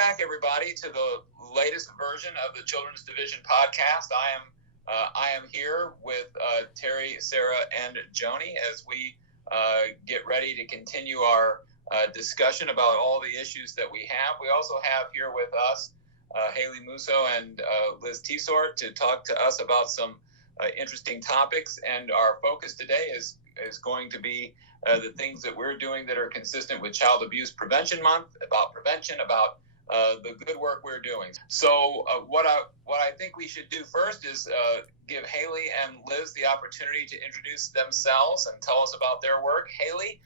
back, everybody, to the latest version of the Children's Division podcast. I am here with Teri, Sara, and Joni as we get ready to continue our discussion about all the issues that we have. We also have here with us Haylee Musso and Liz Tietsort to talk to us about some interesting topics. And our focus today is going to be the things that we're doing that are consistent with Child Abuse Prevention Month, about prevention, about the good work we're doing. So what I think we should do first is give Haylee and Liz the opportunity to introduce themselves and tell us about their work. Haylee,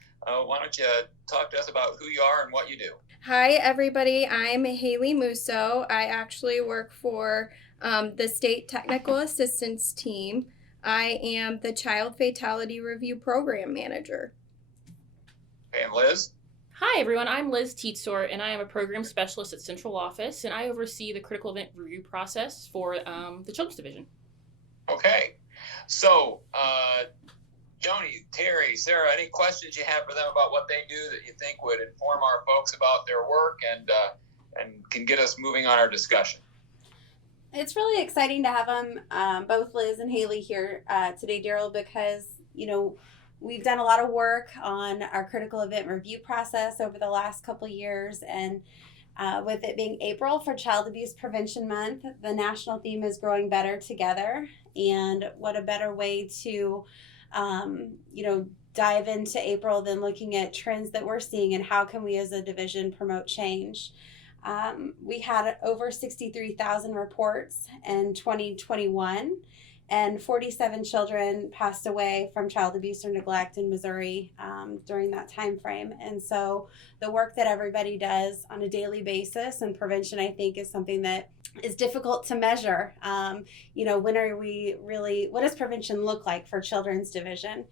why don't you talk to us about who you are and what you do? Hi, everybody. I'm Haylee Musso. I actually work for the State Technical Assistance Team. I am the Child Fatality Review Program Manager. And Liz? Hi, everyone. I'm Liz Tietsort, and I am a program specialist at Central Office, and I oversee the critical event review process for the Children's Division. Okay. So, Joni, Teri, Sara, any questions you have for them about what they do that you think would inform our folks about their work and can get us moving on our discussion? It's really exciting to have them, both Liz and Haylee here today, Darrell, because, we've done a lot of work on our critical event review process over the last couple of years, and with it being April for Child Abuse Prevention Month, the national theme is Growing Better Together, and what a better way to, dive into April than looking at trends that we're seeing and how can we as a division promote change. We had over 63,000 reports in 2021, and 47 children passed away from child abuse or neglect in Missouri during that time frame. And so the work that everybody does on a daily basis and prevention, I think, is something that is difficult to measure. When are we really, what does prevention look like for Children's Division?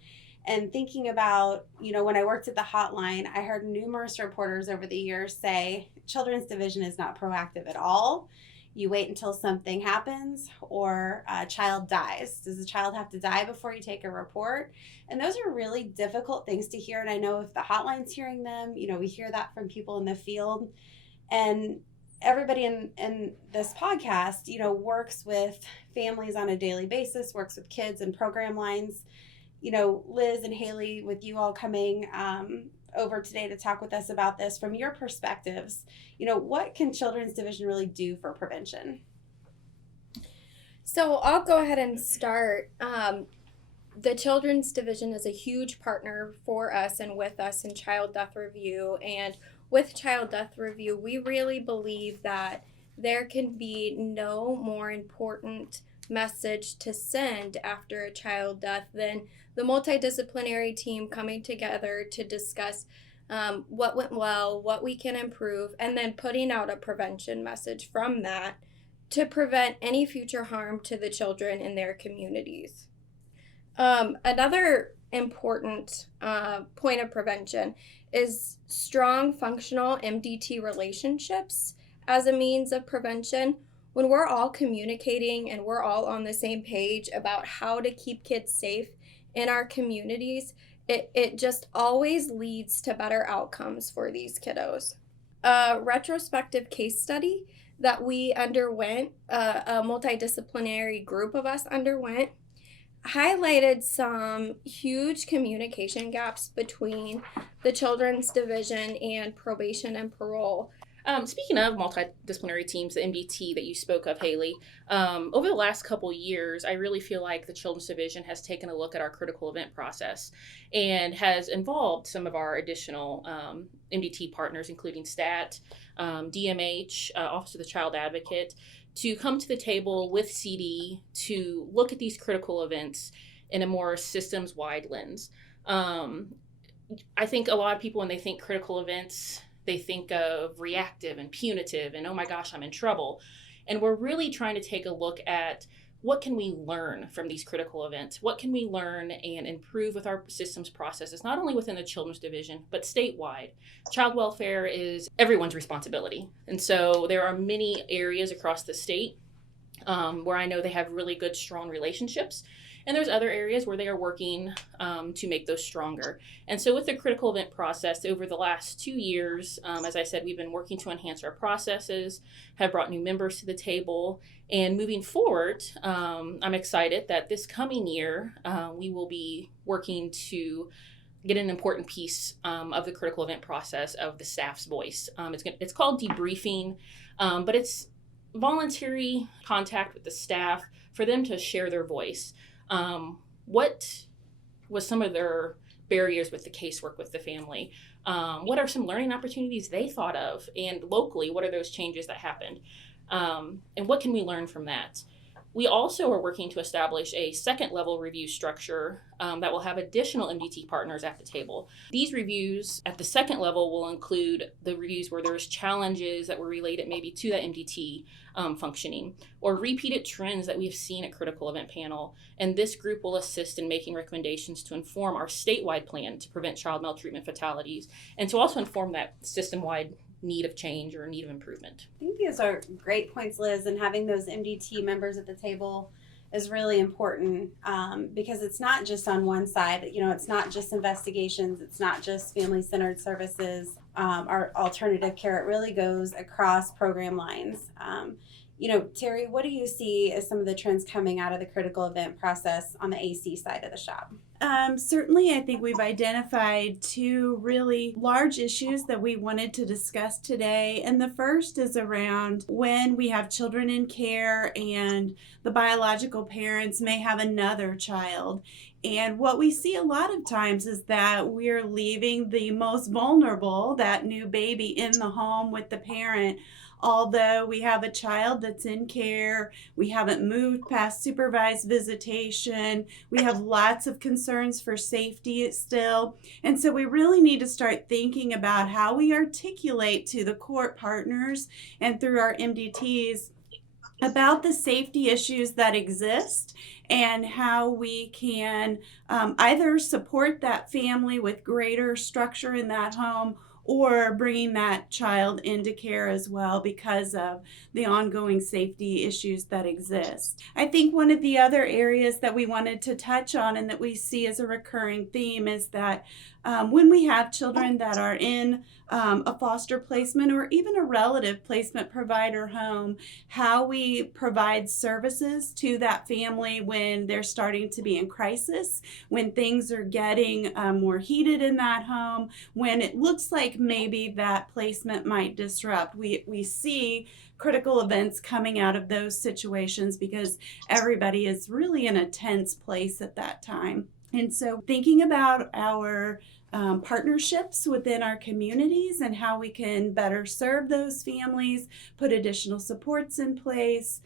And thinking about, when I worked at the hotline, I heard numerous reporters over the years say, Children's Division is not proactive at all. You wait until something happens or a child dies. Does the child have to die before you take a report? And those are really difficult things to hear. And I know if the hotline's hearing them, we hear that from people in the field. And everybody in this podcast, works with families on a daily basis, works with kids and program lines. Liz and Haylee, with you all coming over today to talk with us about this from your perspectives, what can Children's Division really do for prevention? So I'll go ahead and start. The Children's Division is a huge partner for us and with us in Child Death Review. And with Child Death Review, we really believe that there can be no more important message to send after a child death than the multidisciplinary team coming together to discuss what went well, what we can improve, and then putting out a prevention message from that to prevent any future harm to the children in their communities. Another important point of prevention is strong functional MDT relationships as a means of prevention. When we're all communicating and we're all on the same page about how to keep kids safe in our communities, it just always leads to better outcomes for these kiddos. A retrospective case study that we underwent, a multidisciplinary group of us underwent, highlighted some huge communication gaps between the Children's Division and probation and parole. Speaking of multidisciplinary teams, the MDT that you spoke of, Haylee, over the last couple of years, I really feel like the Children's Division has taken a look at our critical event process and has involved some of our additional MDT partners, including STAT, DMH, Office of the Child Advocate, to come to the table with CD to look at these critical events in a more systems-wide lens. I think a lot of people, when they think critical events, they think of reactive and punitive and, oh my gosh, I'm in trouble. And we're really trying to take a look at what can we learn from these critical events? What can we learn and improve with our systems processes, not only within the Children's Division, but statewide? Child welfare is everyone's responsibility. And so there are many areas across the state where I know they have really good, strong relationships. And there's other areas where they are working to make those stronger. And so with the critical event process over the last 2 years, as I said, we've been working to enhance our processes, have brought new members to the table. And moving forward, I'm excited that this coming year, we will be working to get an important piece of the critical event process of the staff's voice. It's called debriefing, but it's voluntary contact with the staff for them to share their voice. What was some of their barriers with the casework with the family? What are some learning opportunities they thought of? And locally, what are those changes that happened? And what can we learn from that? We also are working to establish a second level review structure that will have additional MDT partners at the table. These reviews at the second level will include the reviews where there's challenges that were related maybe to that MDT functioning, or repeated trends that we've seen at critical event panel. And this group will assist in making recommendations to inform our statewide plan to prevent child maltreatment fatalities, and to also inform that system-wide need of change or need of improvement. I think these are great points, Liz, and having those MDT members at the table is really important because it's not just on one side. You know, it's not just investigations, it's not just family-centered services or alternative care. It really goes across program lines. You know, Teri, what do you see as some of the trends coming out of the critical event process on the AC side of the shop? Certainly, I think we've identified two really large issues that we wanted to discuss today. And the first is around when we have children in care and the biological parents may have another child. And what we see a lot of times is that we're leaving the most vulnerable, that new baby, in the home with the parent. Although we have a child that's in care, we haven't moved past supervised visitation, we have lots of concerns for safety still. And so we really need to start thinking about how we articulate to the court partners and through our MDTs about the safety issues that exist and how we can either support that family with greater structure in that home, or bringing that child into care as well because of the ongoing safety issues that exist. I think one of the other areas that we wanted to touch on and that we see as a recurring theme is that when we have children that are in a foster placement or even a relative placement provider home, how we provide services to that family when they're starting to be in crisis, when things are getting more heated in that home, when it looks like maybe that placement might disrupt. We see critical events coming out of those situations because everybody is really in a tense place at that time. And so thinking about our partnerships within our communities and how we can better serve those families, put additional supports in place.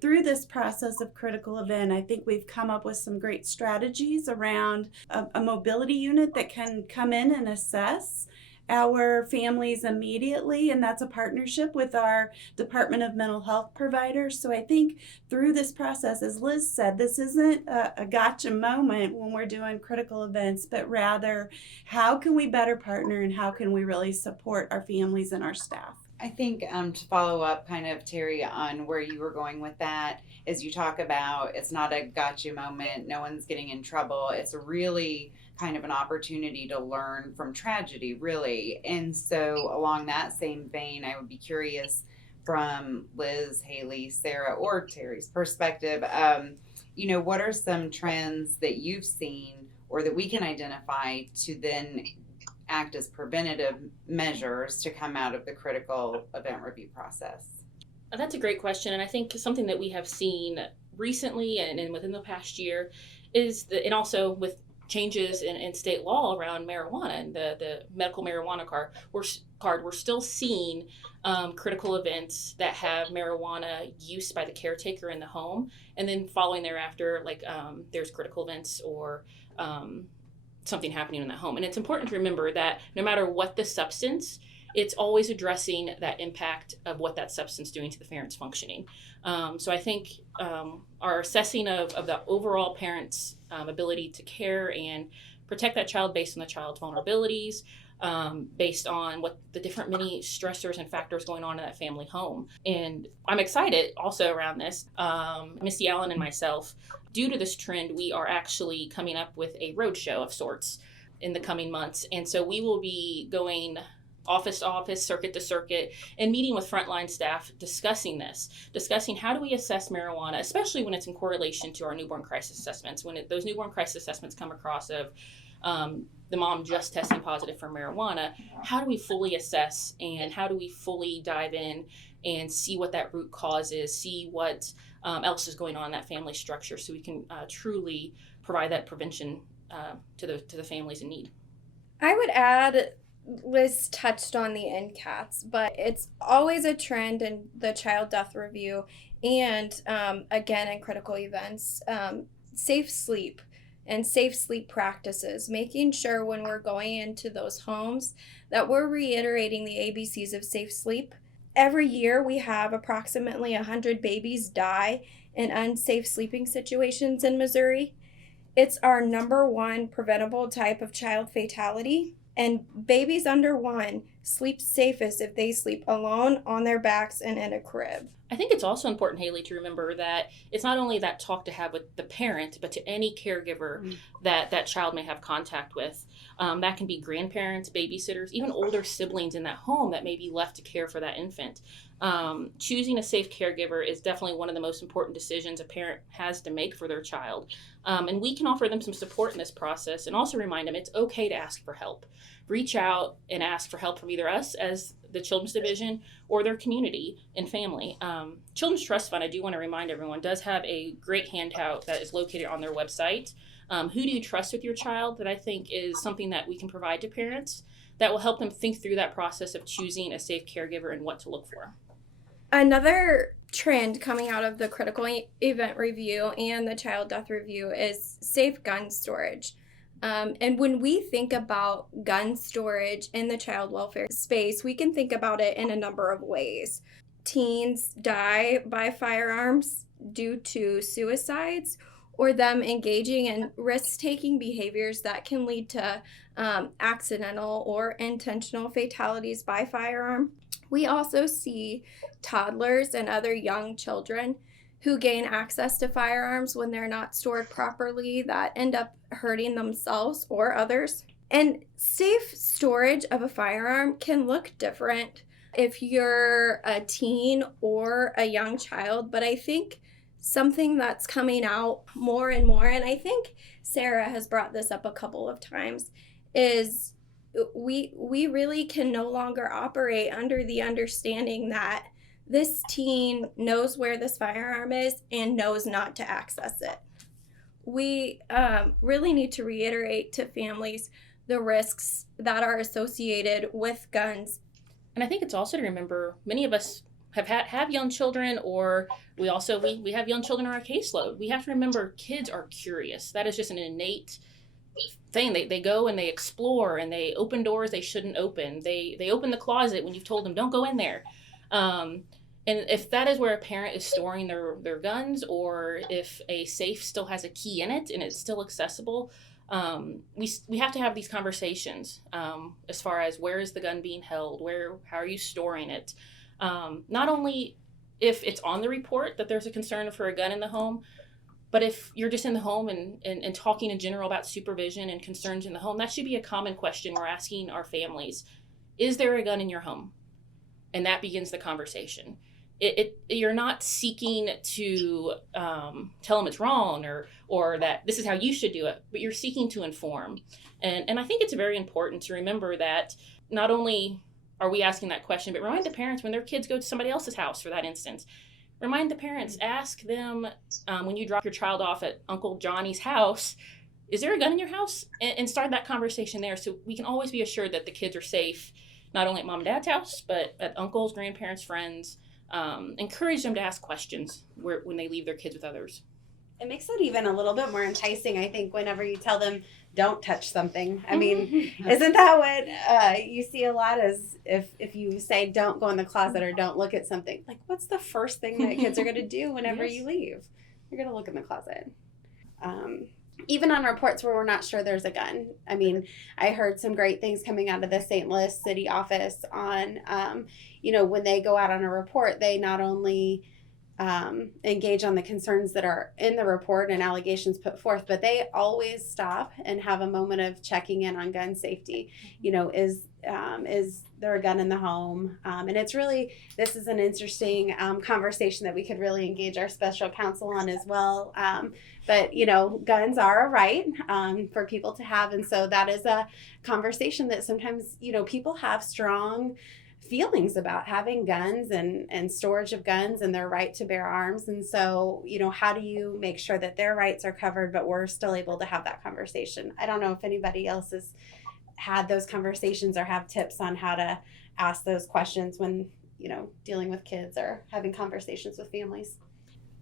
Through this process of critical event, I think we've come up with some great strategies around a mobility unit that can come in and assess our families immediately, and that's a partnership with our Department of Mental Health providers. So I think through this process, as Liz said, this isn't a gotcha moment when we're doing critical events, but rather how can we better partner and how can we really support our families and our staff? I think to follow up kind of, Teri, on where you were going with that, is you talk about it's not a gotcha moment, no one's getting in trouble. It's really kind of an opportunity to learn from tragedy, really. And so along that same vein, I would be curious from Liz, Haylee, Sara, or Teri's perspective, you know, what are some trends that you've seen or that we can identify to then act as preventative measures to come out of the critical event review process? That's a great question. And I think something that we have seen recently and within the past year is and also with changes in state law around marijuana and the medical marijuana card, we're still seeing critical events that have marijuana use by the caretaker in the home, and then following thereafter, like there's critical events or something happening in the home. And it's important to remember that no matter what the substance, it's always addressing that impact of what that substance is doing to the parent's functioning. So I think our assessing of the overall parent's ability to care and protect that child based on the child's vulnerabilities, based on what the different many stressors and factors going on in that family home. And I'm excited also around this. Misty Allen and myself, due to this trend, we are actually coming up with a roadshow of sorts in the coming months. And so we will be going office to office, circuit to circuit, and meeting with frontline staff, discussing how do we assess marijuana, especially when it's in correlation to our newborn crisis assessments. When those newborn crisis assessments come across of the mom just testing positive for marijuana, how do we fully assess and how do we fully dive in and see what that root cause is, see what else is going on in that family structure, so we can truly provide that prevention to the families in need. I would add, Liz touched on the NCATs, but it's always a trend in the child death review and again in critical events, safe sleep and safe sleep practices, making sure when we're going into those homes that we're reiterating the ABCs of safe sleep. Every year we have approximately 100 babies die in unsafe sleeping situations in Missouri. It's our number one preventable type of child fatality. And babies under 1 sleep safest if they sleep alone, on their backs, and in a crib. I think it's also important, Haylee, to remember that it's not only that talk to have with the parent, but to any caregiver that child may have contact with. That can be grandparents, babysitters, even older siblings in that home that may be left to care for that infant. Choosing a safe caregiver is definitely one of the most important decisions a parent has to make for their child. And we can offer them some support in this process and also remind them it's okay to ask for help. Reach out and ask for help from either us as the Children's Division or their community and family. Children's Trust Fund, I do want to remind everyone, does have a great handout that is located on their website. Who do you trust with your child? That I think is something that we can provide to parents that will help them think through that process of choosing a safe caregiver and what to look for. Another trend coming out of the critical event review and the child death review is safe gun storage. And when we think about gun storage in the child welfare space, we can think about it in a number of ways. Teens die by firearms due to suicides or them engaging in risk-taking behaviors that can lead to accidental or intentional fatalities by firearm. We also see toddlers and other young children who gain access to firearms when they're not stored properly that end up hurting themselves or others. And safe storage of a firearm can look different if you're a teen or a young child, but I think something that's coming out more and more, and I think Sara has brought this up a couple of times, is we really can no longer operate under the understanding that this teen knows where this firearm is and knows not to access it. We really need to reiterate to families the risks that are associated with guns. And I think it's also to remember many of us have young children, or we have young children in our caseload. We have to remember kids are curious. That is just an innate thing. They go and they explore and they open doors they shouldn't open. They open the closet when you've told them don't go in there. And if that is where a parent is storing their guns, or if a safe still has a key in it and it's still accessible, we have to have these conversations as far as where is the gun being held, how are you storing it? Not only if it's on the report that there's a concern for a gun in the home, but if you're just in the home and talking in general about supervision and concerns in the home, that should be a common question we're asking our families. Is there a gun in your home? And that begins the conversation. You're not seeking to tell them it's wrong or that this is how you should do it, but you're seeking to inform. And I think it's very important to remember that not only are we asking that question, but remind the parents when their kids go to somebody else's house, for that instance. Remind the parents, ask them when you drop your child off at Uncle Johnny's house, is there a gun in your house? And start that conversation there so we can always be assured that the kids are safe, not only at mom and dad's house, but at uncles, grandparents, friends. Encourage them to ask questions when they leave their kids with others. It makes it even a little bit more enticing, I think, whenever you tell them, don't touch something. I mean, isn't that what you see a lot is if you say, don't go in the closet or don't look at something, like what's the first thing that kids are going to do whenever Yes. you leave? You're going to look in the closet. even on reports where we're not sure there's a gun. I mean, I heard some great things coming out of the St. Louis City office on, when they go out on a report, they not only engage on the concerns that are in the report and allegations put forth, but they always stop and have a moment of checking in on gun safety. Is there a gun in the home? And it's really, this is an interesting conversation that we could really engage our special counsel on as well. But guns are a right for people to have. And so that is a conversation that sometimes, people have strong feelings about having guns and storage of guns and their right to bear arms. And so, how do you make sure that their rights are covered, but we're still able to have that conversation? I don't know if anybody else has had those conversations or have tips on how to ask those questions when, dealing with kids or having conversations with families.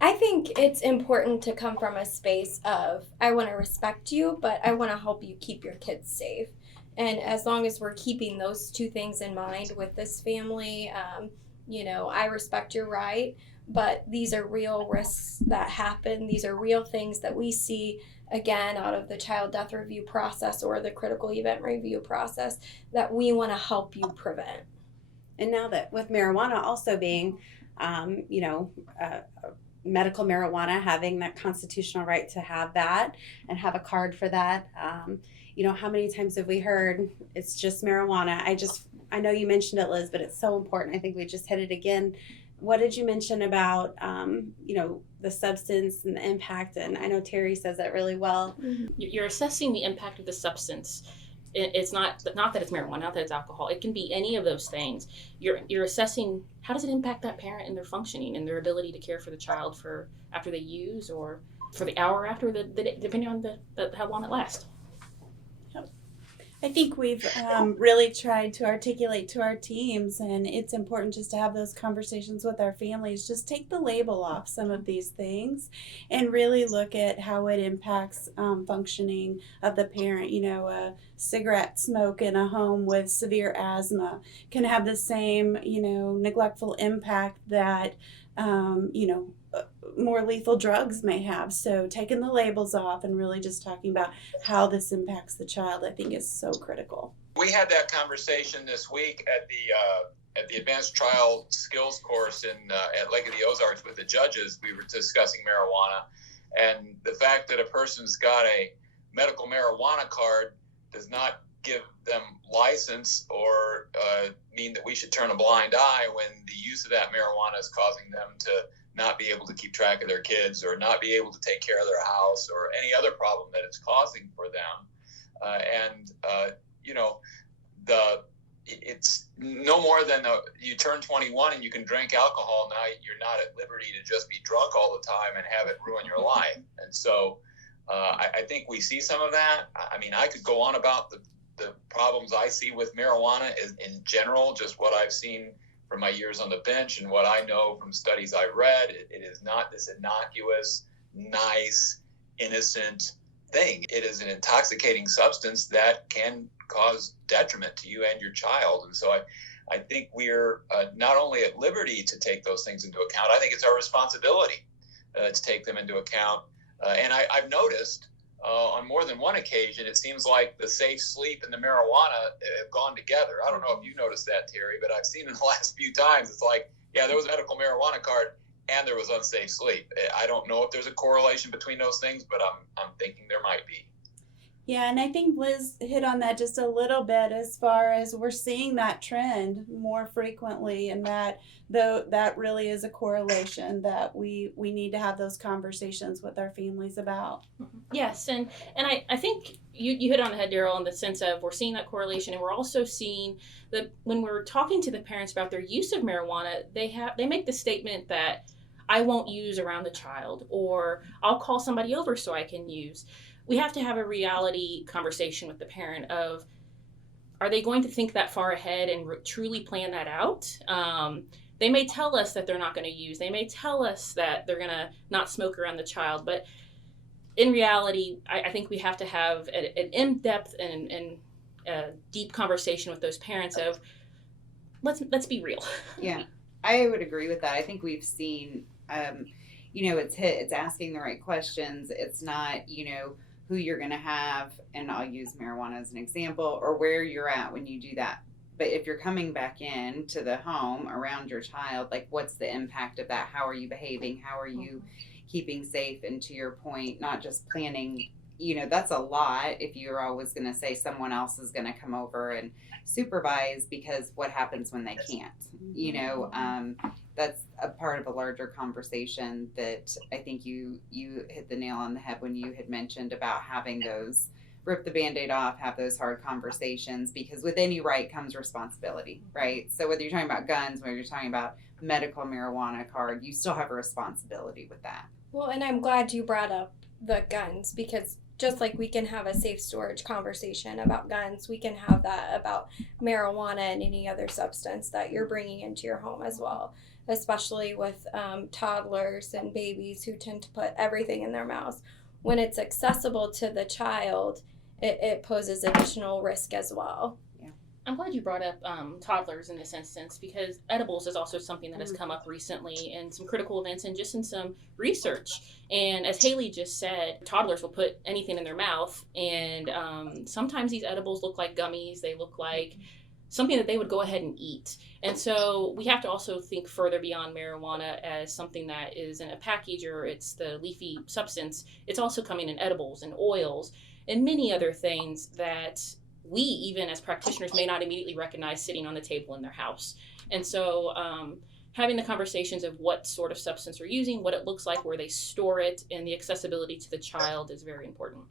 I think it's important to come from a space of, I want to respect you, but I want to help you keep your kids safe. And as long as we're keeping those two things in mind with this family, I respect your right, but these are real risks that happen. These are real things that we see, again, out of the child death review process or the critical event review process that we want to help you prevent. And now that with marijuana also being, medical marijuana, having that constitutional right to have that and have a card for that, how many times have we heard it's just marijuana? I know you mentioned it, Liz, but it's so important. I think we just hit it again. What did you mention about, the substance and the impact? And I know Teri says that really well. You're assessing the impact of the substance. It's not that it's marijuana, not that it's alcohol. It can be any of those things. You're assessing how does it impact that parent and their functioning and their ability to care for the child for after they use or for the hour after the depending on how long it lasts. I think we've really tried to articulate to our teams, and it's important just to have those conversations with our families. Just take the label off some of these things and really look at how it impacts functioning of the parent. A cigarette smoke in a home with severe asthma can have the same, neglectful impact that, more lethal drugs may have. So taking the labels off and really just talking about how this impacts the child, I think, is so critical. We had that conversation this week at the advanced trial skills course at Lake of the Ozarks with the judges. We were discussing marijuana, and the fact that a person's got a medical marijuana card does not give them license or mean that we should turn a blind eye when the use of that marijuana is causing them to not be able to keep track of their kids or not be able to take care of their house or any other problem that it's causing for them. It's no more than you turn 21 and you can drink alcohol. Now you're not at liberty to just be drunk all the time and have it ruin your life. And so I think we see some of that. I mean, I could go on about the problems I see with marijuana in general, just what I've seen from my years on the bench and what I know from studies I've read. It is not this innocuous, nice, innocent thing. It is an intoxicating substance that can cause detriment to you and your child. And so I think we're not only at liberty to take those things into account, I think it's our responsibility to take them into account. And I've noticed on more than one occasion, it seems like the safe sleep and the marijuana have gone together. I don't know if you noticed that, Teri, but I've seen in the last few times, it's like, yeah, there was a medical marijuana card and there was unsafe sleep. I don't know if there's a correlation between those things, but I'm thinking there might be. Yeah, and I think Liz hit on that just a little bit as far as we're seeing that trend more frequently, and that really is a correlation that we need to have those conversations with our families about. Yes, and I think you hit on the head, Darrell, in the sense of we're seeing that correlation, and we're also seeing that when we're talking to the parents about their use of marijuana, they make the statement that I won't use around the child, or I'll call somebody over so I can use. We have to have a reality conversation with the parent of, are they going to think that far ahead and truly plan that out? They may tell us that they're not going to use. They may tell us that they're going to not smoke around the child. But in reality, I think we have to have an in-depth and deep conversation with those parents of, let's be real. Yeah, I would agree with that. I think we've seen, it's asking the right questions. It's not, who you're going to have, and I'll use marijuana as an example, or where you're at when you do that. But if you're coming back in to the home around your child, like what's the impact of that? How are you behaving? How are you keeping safe? And to your point, not just planning, that's a lot if you're always going to say someone else is going to come over and supervise, because what happens when they can't? That's a part of a larger conversation that I think you hit the nail on the head when you had mentioned about having those rip the Band-Aid off, have those hard conversations, because with any right comes responsibility, right? So whether you're talking about guns, whether you're talking about medical marijuana card, you still have a responsibility with that. Well, and I'm glad you brought up the guns, because just like we can have a safe storage conversation about guns, we can have that about marijuana and any other substance that you're bringing into your home as well, especially with toddlers and babies who tend to put everything in their mouths. When it's accessible to the child, it poses additional risk as well. I'm glad you brought up toddlers in this instance, because edibles is also something that has come up recently in some critical events and just in some research. And as Haylee just said, toddlers will put anything in their mouth, and sometimes these edibles look like gummies. They look like something that they would go ahead and eat. And so we have to also think further beyond marijuana as something that is in a package, or it's the leafy substance. It's also coming in edibles and oils and many other things that we, even as practitioners, may not immediately recognize sitting on the table in their house. And so having the conversations of what sort of substance they're using, what it looks like, where they store it, and the accessibility to the child is very important.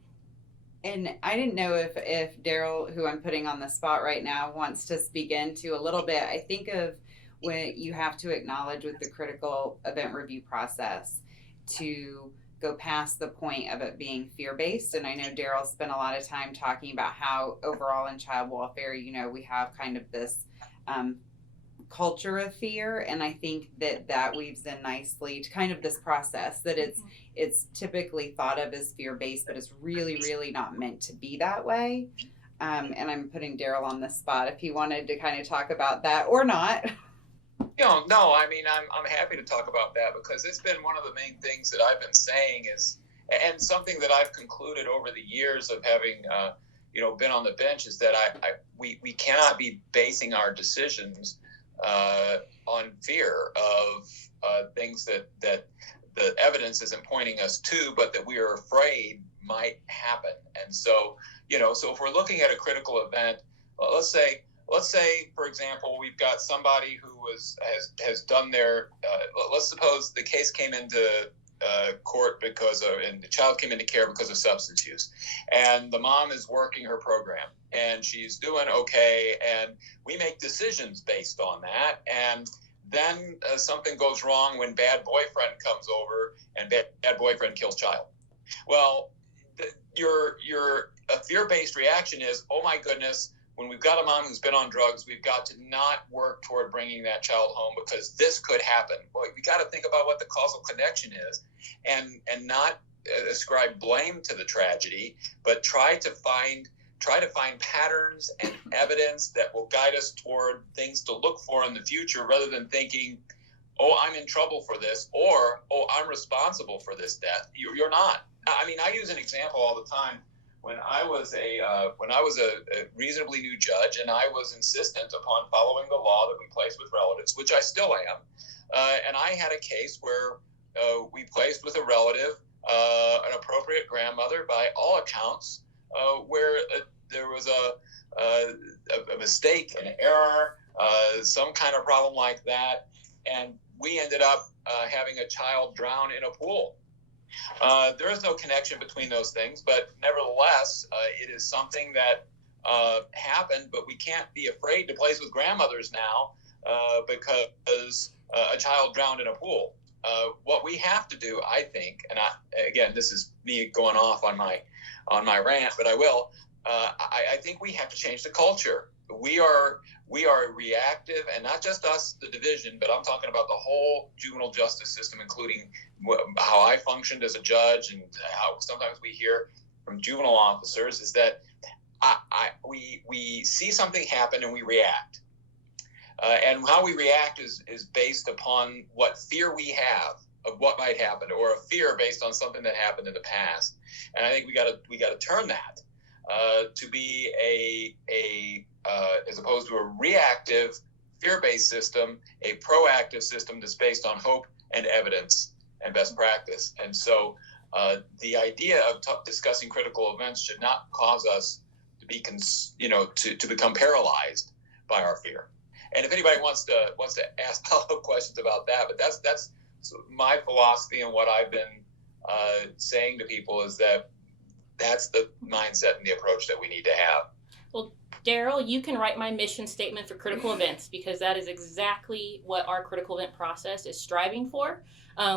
And I didn't know if Darrell, who I'm putting on the spot right now, wants to speak into a little bit. I think of when you have to acknowledge with the critical event review process to go past the point of it being fear-based. And I know Darrell spent a lot of time talking about how overall in child welfare, we have kind of this culture of fear. And I think that weaves in nicely to kind of this process that it's typically thought of as fear-based, but it's really, really not meant to be that way. And I'm putting Darrell on the spot if he wanted to kind of talk about that or not. No, I mean, I'm happy to talk about that, because it's been one of the main things that I've been saying is, and something that I've concluded over the years of having, been on the bench, is that we cannot be basing our decisions on fear of things that the evidence isn't pointing us to, but that we are afraid might happen. And so, so if we're looking at a critical event, let's say, for example, we've got somebody who has done their, let's suppose the case came into court and the child came into care because of substance use. And the mom is working her program and she's doing okay. And we make decisions based on that. And then something goes wrong when bad boyfriend comes over and bad boyfriend kills child. Well, your fear-based reaction is, oh my goodness, when we've got a mom who's been on drugs, we've got to not work toward bringing that child home because this could happen. Well, we got to think about what the causal connection is and not ascribe blame to the tragedy, but try to find patterns and evidence that will guide us toward things to look for in the future, rather than thinking, oh, I'm in trouble for this, or, oh, I'm responsible for this death. You're not. I mean, I use an example all the time. When I was a reasonably new judge, and I was insistent upon following the law that we placed with relatives, which I still am, and I had a case where we placed with a relative an appropriate grandmother by all accounts, where there was a mistake, an error, some kind of problem like that, and we ended up having a child drown in a pool. There is no connection between those things, but nevertheless, it is something that happened, but we can't be afraid to place with grandmothers now because a child drowned in a pool. What we have to do, I think, and again, this is me going off on my rant, but I will. I think we have to change the culture. We are reactive, and not just us, the division, but I'm talking about the whole juvenile justice system, including how I functioned as a judge, and how sometimes we hear from juvenile officers is that we see something happen and we react. And how we react is based upon what fear we have. what might happen, or a fear based on something that happened in the past. And I think we got to turn that to be a as opposed to a reactive fear-based system, a proactive system that's based on hope and evidence and best practice. And so the idea of discussing critical events should not cause us to be to become paralyzed by our fear. And if anybody wants to ask follow-up questions about that, but that's my philosophy, and what I've been saying to people is that that's the mindset and the approach that we need to have. Well, Darrell, you can write my mission statement for critical events, because that is exactly what our critical event process is striving for.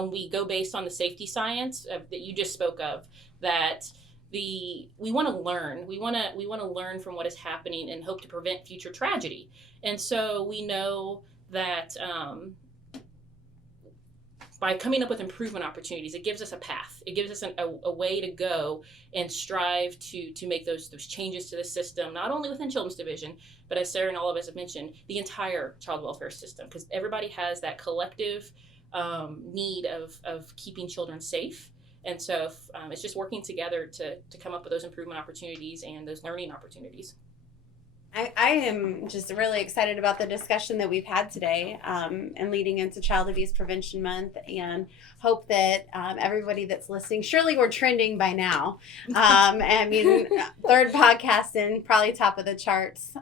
We go based on the safety science that you just spoke of, that we want to learn. We want to learn from what is happening and hope to prevent future tragedy. And so we know that by coming up with improvement opportunities, it gives us a path. It gives us a way to go and strive to make those changes to the system, not only within Children's Division, but as Sara and all of us have mentioned, the entire child welfare system, because everybody has that collective need of keeping children safe. And so it's just working together to come up with those improvement opportunities and those learning opportunities. I am just really excited about the discussion that we've had today, and leading into Child Abuse Prevention Month, and hope that everybody that's listening, surely we're trending by now. I mean, third podcast in, probably top of the charts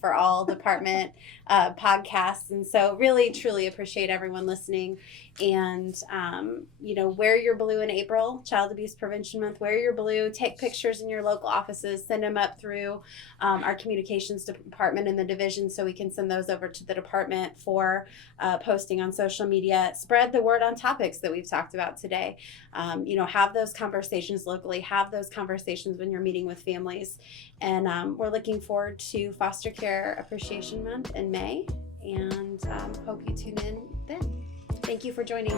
for all department podcasts. And so really, truly appreciate everyone listening. And, wear your blue in April, Child Abuse Prevention Month. Wear your blue. Take pictures in your local offices. Send them up through our communications department in the division, so we can send those over to the department for posting on social media. Spread the word on topics that we've talked about today. Have those conversations locally. Have those conversations when you're meeting with families. And we're looking forward to Foster Care Appreciation Month in May, and hope you tune in then. Thank you for joining.